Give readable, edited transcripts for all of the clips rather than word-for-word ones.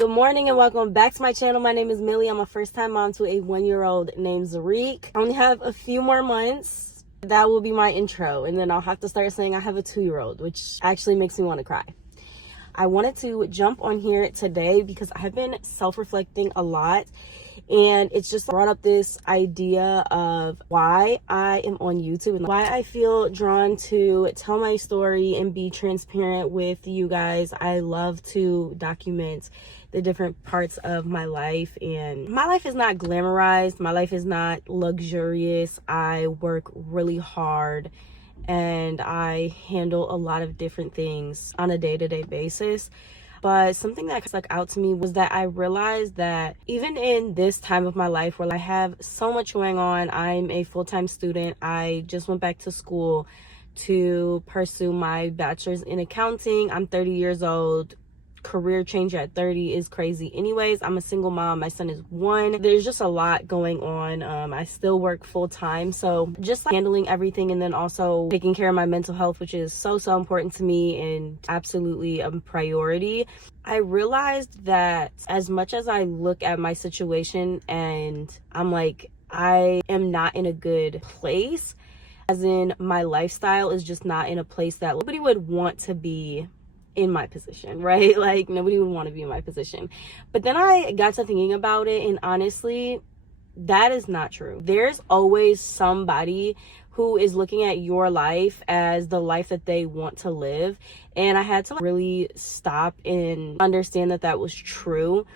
Good morning and welcome back to my channel. My name is Millie. I'm a first-time mom to a 1-year-old named Zariq. I only have a few more months. That will be my intro, and then I'll have to start saying I have a 2-year-old, which actually makes me want to cry. I wanted to jump on here today because I have been self-reflecting a lot, and it's just brought up this idea of why I am on YouTube and why I feel drawn to tell my story and be transparent with you guys. I love to document the different parts of my life, and my life is not glamorized. My life is not luxurious. I work really hard and I handle a lot of different things on a day-to-day basis. But something that stuck out to me was that I realized that even in this time of my life where I have so much going on, I'm a full-time student. I just went back to school to pursue my bachelor's in accounting. I'm 30 years old. Career change at 30 is crazy. Anyways, I'm a single mom. My son is 1. There's just a lot going on. I still work full-time, so just handling everything, and then also taking care of my mental health, which is so important to me and absolutely a priority. I realized that as much as I look at my situation and I'm like, I am not in a good place, as in my lifestyle is just not in a place that nobody would want to be in my position, right? Like, nobody would want to be in my position. But then I got to thinking about it, and honestly, that is not true. There's always somebody who is looking at your life as the life that they want to live. And I had to really stop and understand that that was true.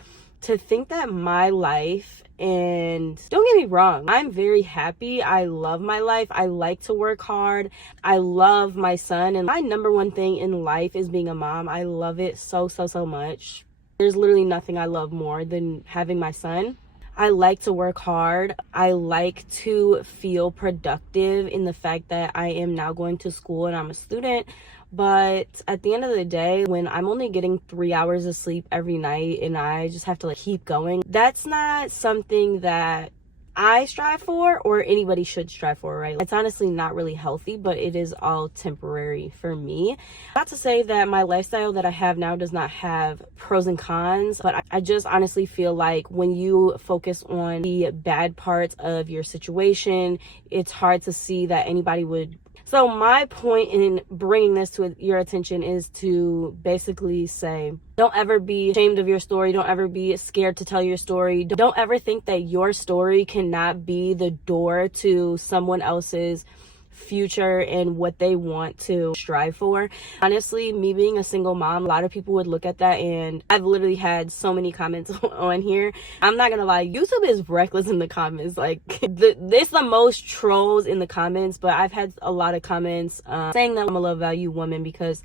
To think that my life, and don't get me wrong, I'm very happy. I love my life. I like to work hard. I love my son, and my number one thing in life is being a mom. I love it so much. There's literally nothing I love more than having my son. I like to work hard. I like to feel productive in the fact that I am now going to school and I'm a student. But at the end of the day, when I'm only getting 3 hours of sleep every night and I just have to keep going, that's not something that I strive for or anybody should strive for, right? It's honestly not really healthy, but it is all temporary for me. Not to say that my lifestyle that I have now does not have pros and cons, but I just honestly feel like when you focus on the bad parts of your situation, it's hard to see that anybody would. So my point in bringing this to your attention is to basically say, don't ever be ashamed of your story. Don't ever be scared to tell your story. Don't ever think that your story cannot be the door to someone else's future and what they want to strive for. Honestly, me being a single mom, a lot of people would look at that, and I've literally had so many comments on here. I'm not gonna lie, YouTube is reckless in the comments. Like, there's the most trolls in the comments, but I've had a lot of comments saying that I'm a low value woman because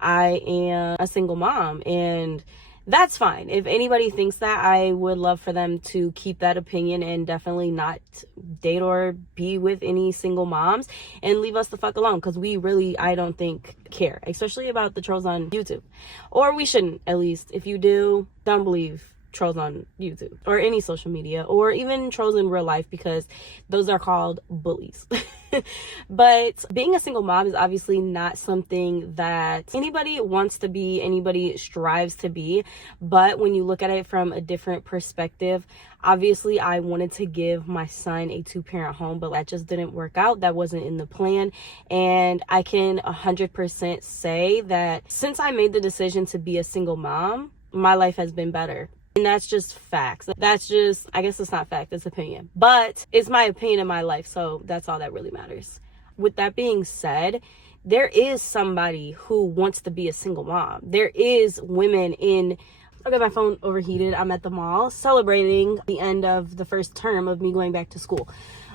I am a single mom, and that's fine. If anybody thinks that, I would love for them to keep that opinion and definitely not date or be with any single moms and leave us the fuck alone, because we really, I don't think, care, especially about the trolls on YouTube. Or we shouldn't, at least. If you do, don't believe trolls on YouTube or any social media, or even trolls in real life, because those are called bullies. But being a single mom is obviously not something that anybody wants to be, anybody strives to be. But when you look at it from a different perspective, obviously I wanted to give my son a 2-parent home, but that just didn't work out. That wasn't in the plan. And I can 100% say that since I made the decision to be a single mom, my life has been better. And that's just facts. That's just, I guess it's not fact, it's opinion. But it's my opinion in my life, so that's all that really matters. With that being said, there is somebody who wants to be a single mom. There is women in... Okay, my phone overheated. I'm at the mall celebrating the end of the first term of me going back to school.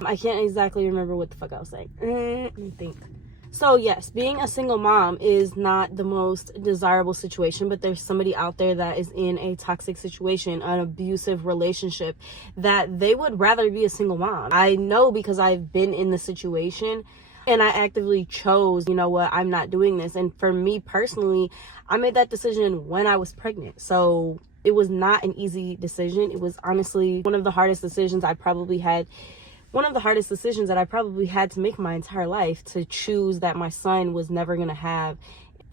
I can't exactly remember what the fuck I was saying. Let me think. So yes, being a single mom is not the most desirable situation, but there's somebody out there that is in a toxic situation, an abusive relationship, that they would rather be a single mom. I know, because I've been in the situation and I actively chose, you know what, I'm not doing this. And for me personally, I made that decision when I was pregnant. So it was not an easy decision. It was honestly one of the hardest decisions I probably had to make my entire life, to choose that my son was never going to have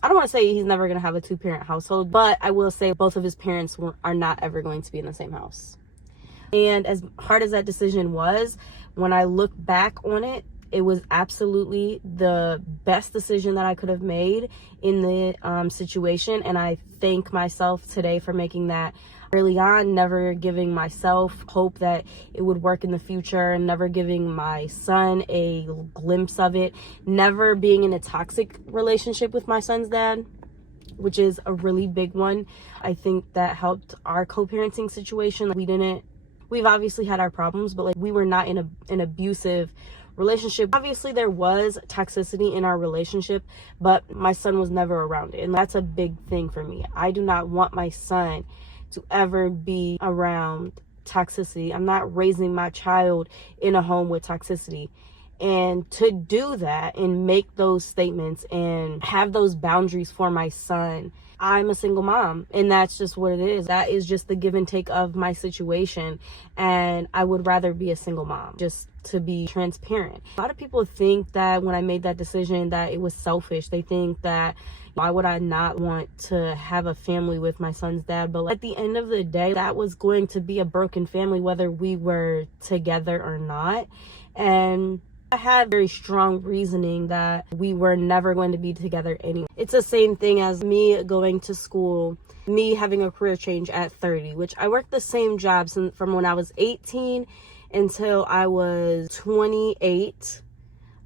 I don't want to say he's never going to have a two-parent household, but I will say both of his parents are not ever going to be in the same house. And as hard as that decision was, when I look back on it, it was absolutely the best decision that I could have made in the situation. And I thank myself today for making that early on, never giving myself hope that it would work in the future, and never giving my son a glimpse of it, never being in a toxic relationship with my son's dad, which is a really big one. I think that helped our co-parenting situation. We've obviously had our problems, but like we were not in an abusive relationship. Obviously there was toxicity in our relationship, but my son was never around it, and that's a big thing for me. I do not want my son to ever be around toxicity. I'm not raising my child in a home with toxicity. And to do that and make those statements and have those boundaries for my son, I'm a single mom, and that's just what it is. That is just the give and take of my situation, and I would rather be a single mom, just to be transparent. A lot of people think that when I made that decision that it was selfish. They think that why would I not want to have a family with my son's dad? But at the end of the day, that was going to be a broken family whether we were together or not. And I had very strong reasoning that we were never going to be together anyway. It's the same thing as me going to school, me having a career change at 30, which I worked the same job from when I was 18 until I was 28.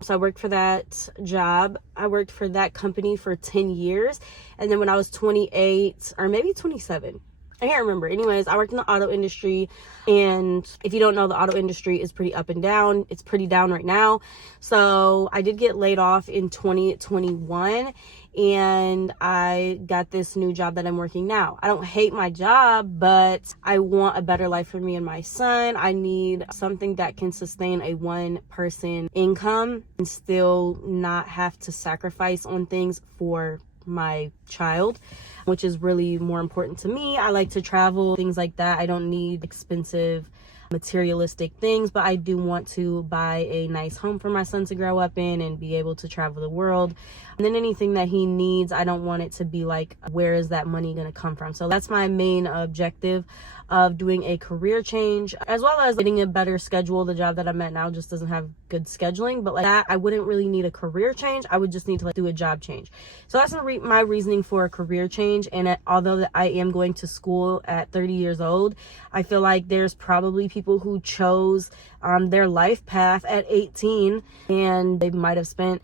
So I worked for that job. I worked for that company for 10 years. And then when I was 28 or maybe 27, I can't remember. Anyways, I worked in the auto industry, and if you don't know, the auto industry is pretty up and down. It's pretty down right now. So I did get laid off in 2021, and I got this new job that I'm working now. I don't hate my job, but I want a better life for me and my son. I need something that can sustain a one-person income and still not have to sacrifice on things for my child, which is really more important to me. I like to travel, things like that. I don't need expensive materialistic things, but I do want to buy a nice home for my son to grow up in and be able to travel the world. And then anything that he needs, I don't want it to be like, where is that money going to come from? So that's my main objective of doing a career change, as well as getting a better schedule. The job that I'm at now just doesn't have good scheduling, but like that, I wouldn't really need a career change. I would just need to like do a job change. So that's my reasoning for a career change. And although I am going to school at 30 years old, I feel like there's probably people who chose their life path at 18, and they might have spent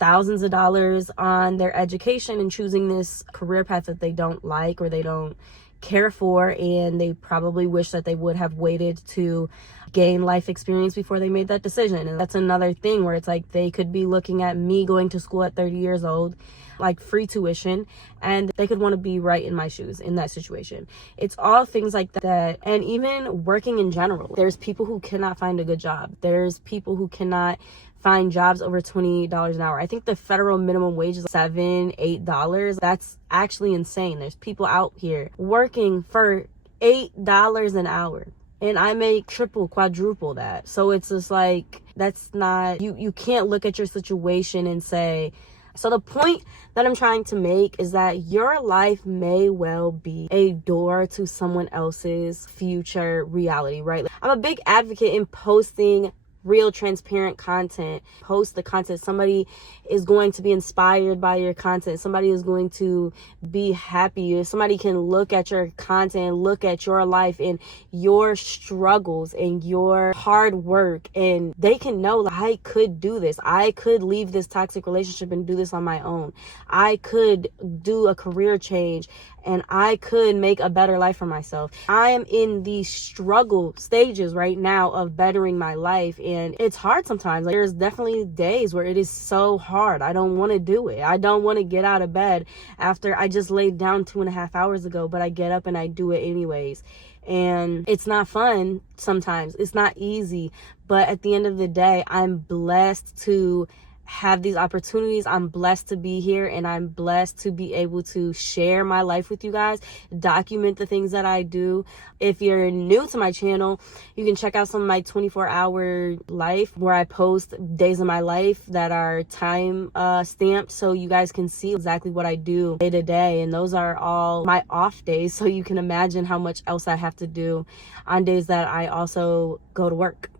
thousands of dollars on their education and choosing this career path that they don't like or they don't care for, and they probably wish that they would have waited to gain life experience before they made that decision. And that's another thing where it's like they could be looking at me going to school at 30 years old, like free tuition, and they could want to be right in my shoes in that situation. It's all things like that. And even working in general, there's people who cannot find a good job. There's people who cannot find jobs over $20 an hour. I think the federal minimum wage is $7, $8. That's actually insane. There's people out here working for $8 an hour, and I make triple, quadruple that. So it's just like, that's not, you can't look at your situation and say. So the point that I'm trying to make is that your life may well be a door to someone else's future reality, right? I'm a big advocate in posting real, transparent content. Post the content. Somebody is going to be inspired by your content. Somebody is going to be happy. Somebody can look at your content, look at your life and your struggles and your hard work, and they can know, I could do this. I could leave this toxic relationship and do this on my own. I could do a career change, and I could make a better life for myself. I am in the struggle stages right now of bettering my life, and it's hard sometimes. Like, there's definitely days where it is so hard. I don't want to do it. I don't want to get out of bed after I just laid down 2.5 hours ago, but I get up and I do it anyways. And it's not fun sometimes. It's not easy, but at the end of the day, I'm blessed to have these opportunities. I'm blessed to be here, and I'm blessed to be able to share my life with you guys, document the things that I do. If you're new to my channel, you can check out some of my 24-hour life where I post days of my life that are time stamped, so you guys can see exactly what I do day to day. And those are all my off days, so you can imagine how much else I have to do on days that I also go to work.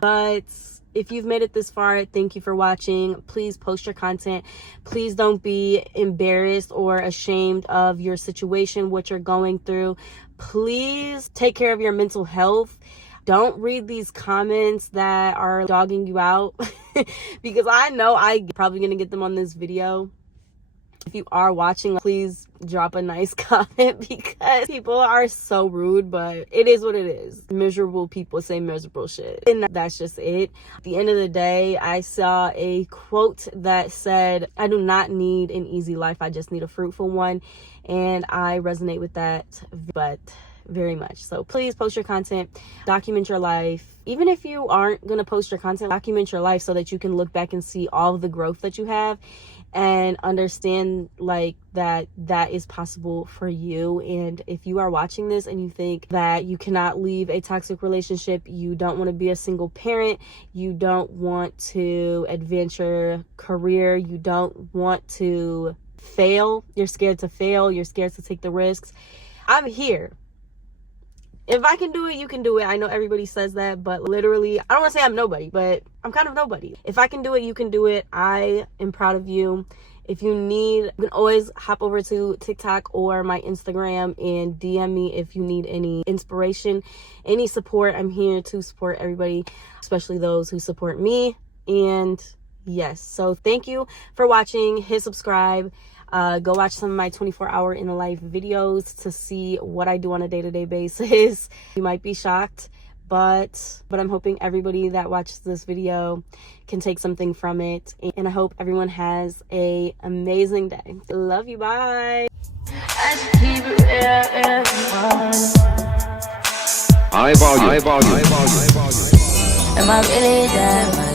But if you've made it this far, thank you for watching. Please post your content. Please don't be embarrassed or ashamed of your situation, what you're going through. Please take care of your mental health. Don't read these comments that are dogging you out because I know I'm probably going to get them on this video. If you are watching, please drop a nice comment because people are so rude, but it is what it is. Miserable people say miserable shit, and that's just it. At the end of the day, I saw a quote that said, I do not need an easy life, I just need a fruitful one. And I resonate with that, but very much. So please post your content, document your life. Even if you aren't going to post your content, document your life so that you can look back and see all of the growth that you have and understand like that is possible for you. And if you are watching this and you think that you cannot leave a toxic relationship, you don't want to be a single parent, you don't want to advance your career, you don't want to fail, you're scared to fail, you're scared to take the risks, I'm here. If I can do it, you can do it. I know everybody says that, but literally, I don't want to say I'm nobody, but I'm kind of nobody. If I can do it, you can do it. I am proud of you. If you need, you can always hop over to TikTok or my Instagram and DM me if you need any inspiration, any support. I'm here to support everybody, especially those who support me. And yes, so thank you for watching. Hit subscribe. Go watch some of my 24-hour in a life videos to see what I do on a day-to-day basis. You might be shocked, but I'm hoping everybody that watches this video can take something from it. And I hope everyone has an amazing day. Love you. Bye. High volume. Am I really there?